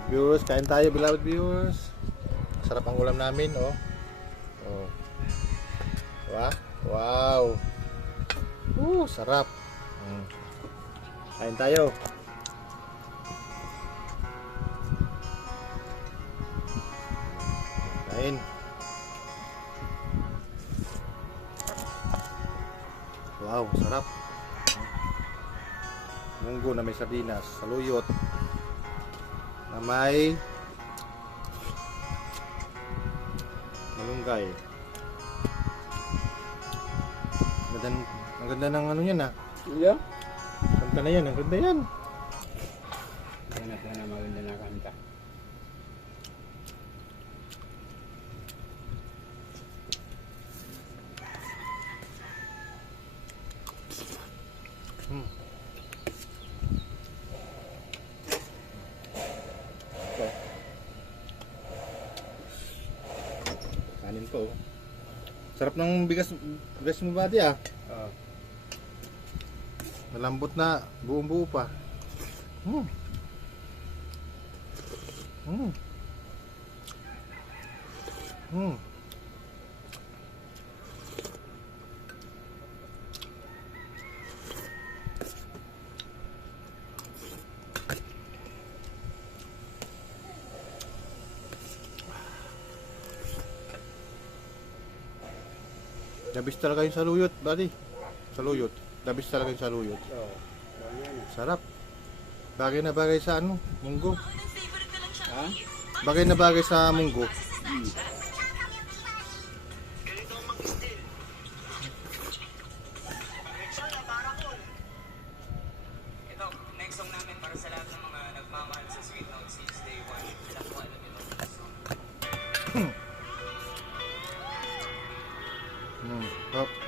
Beloved viewers, kain tayo beloved viewers. Sarap ang ulam namin, oh. Oh. Diba? Wow. Sarap. Kain tayo. Kain. Wow, sarap. Munggo na may sardinas, saluyot na may malunggay. Ang ganda ng ano yan ah. Iya. Kanta na yan, ang ganda yan. Hanap na maganda na kanta. Kanin po. Sarap ng bigas mo ba di ah? Oo. Malambot na, buong buo pa. Dabis talaga yung saluyot, buddy. Saluyot. Dabis talaga yung saluyot. Oo. Sarap. Bagay na bagay sa ano, munggo. Ha? Bagay na bagay sa munggo. Ito, next song namin para sa lahat ng mga nagmamahal sa Sweet Note since day one. Alam ko, alam nyo ito. Sarap.